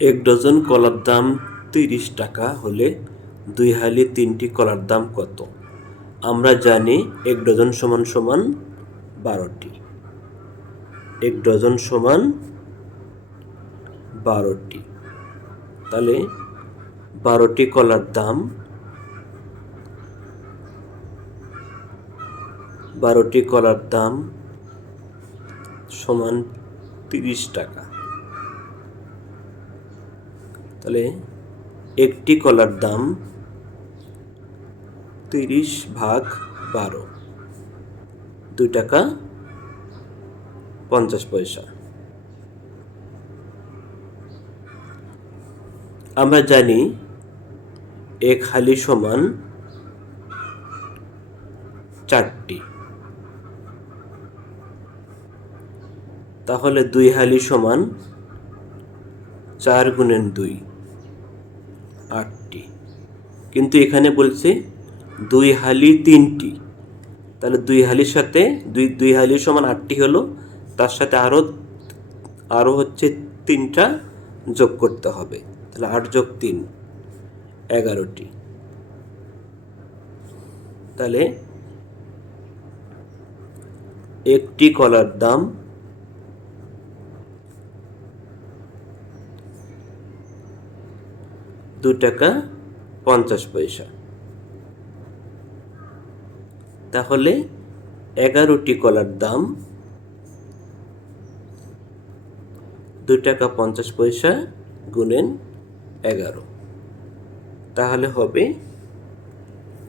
এক ডজন কলার দাম তিরিশ টাকা হলে দুই হালি তিনটি কলার দাম কত? আমরা জানি এক ডজন সমান সমান বারোটি। এক ডজন সমান বারোটি। তাহলে বারোটি কলার দাম বারোটি কলার দাম সমান তিরিশ টাকা। তাহলে একটি কলার দাম তিরিশ ভাগ বারো। দুই টাকা পঞ্চাশ পয়সা। আমরা জানি এক হালি সমান চারটি। তাহলে দুই হালি সমান চার গুণেন দুই। আটটি। কিন্তু এখানে বলছে দুই হালি তিনটি। তাহলে দুই হালির সাথে দুই দুই হালি সমান আটটি হলো, তার সাথে আরও আরও হচ্ছে তিনটা যোগ করতে হবে। তাহলে আট যোগ তিন, এগারোটি। তাহলে একটি কলার দাম দু টাকা পঞ্চাশ পয়সা। তাহলে এগারোটি কলার দাম দু টাকা পঞ্চাশ পয়সা গুণেন এগারো। তাহলে হবে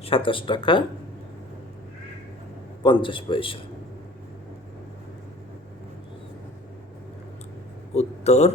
সাতাশ টাকা পঞ্চাশ পয়সা। উত্তর